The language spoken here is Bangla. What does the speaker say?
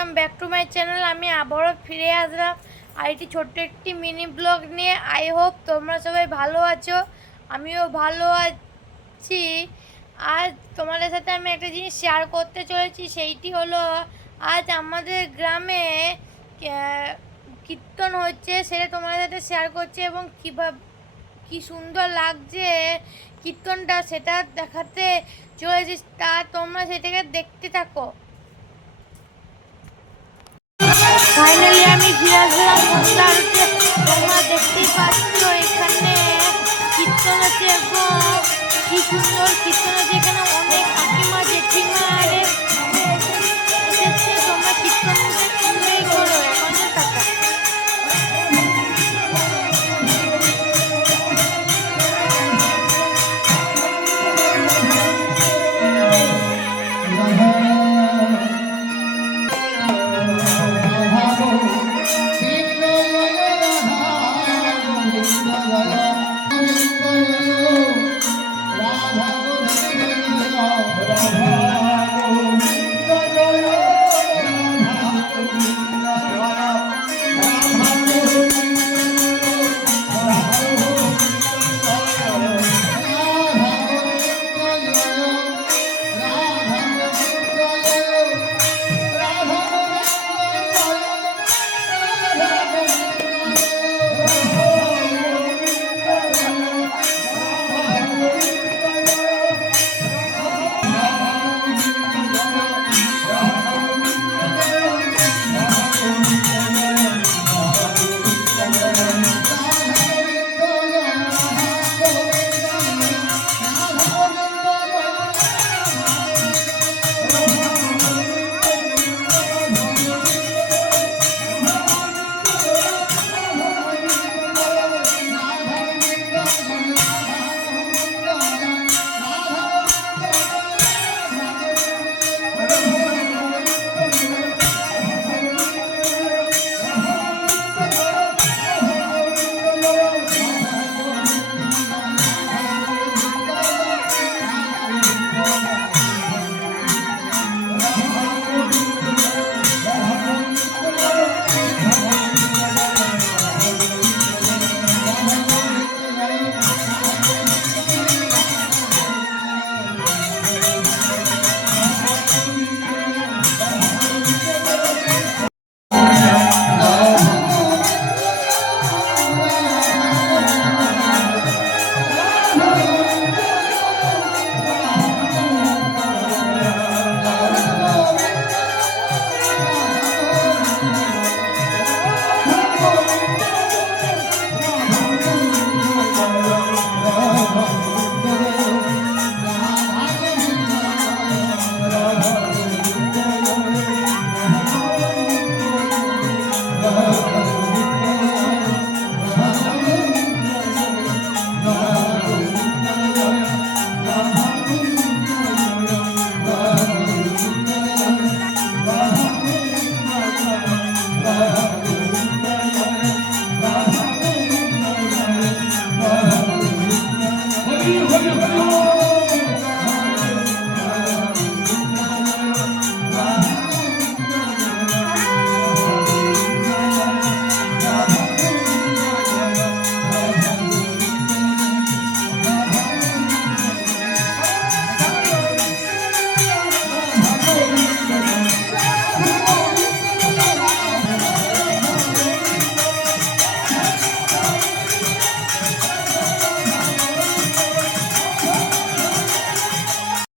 Welcome back to my channel আমি আবারও ফিরে আসলাম। আর এটি ছোট্ট একটি মিনি ব্লগ নিয়ে। আই হোপ তোমরা সবাই ভালো আছো। আমিও ভালো আছি। আজ তোমাদের সাথে আমি একটা জিনিস শেয়ার করতে চলেছি। সেইটি হলো, আজ আমাদের গ্রামে কীর্তন হচ্ছে সেটা তোমাদের সাথে শেয়ার করছে এবং কীভাবে, কি সুন্দর লাগছে কীর্তনটা সেটা দেখাতে চলেছিস তা তোমরা সেটাকে দেখতে থাকো। কীর্তন হচ্ছে কি সুন্দর কীর্তন আছে এখানে। অনেক কাকিমা জেঠিমা Oh,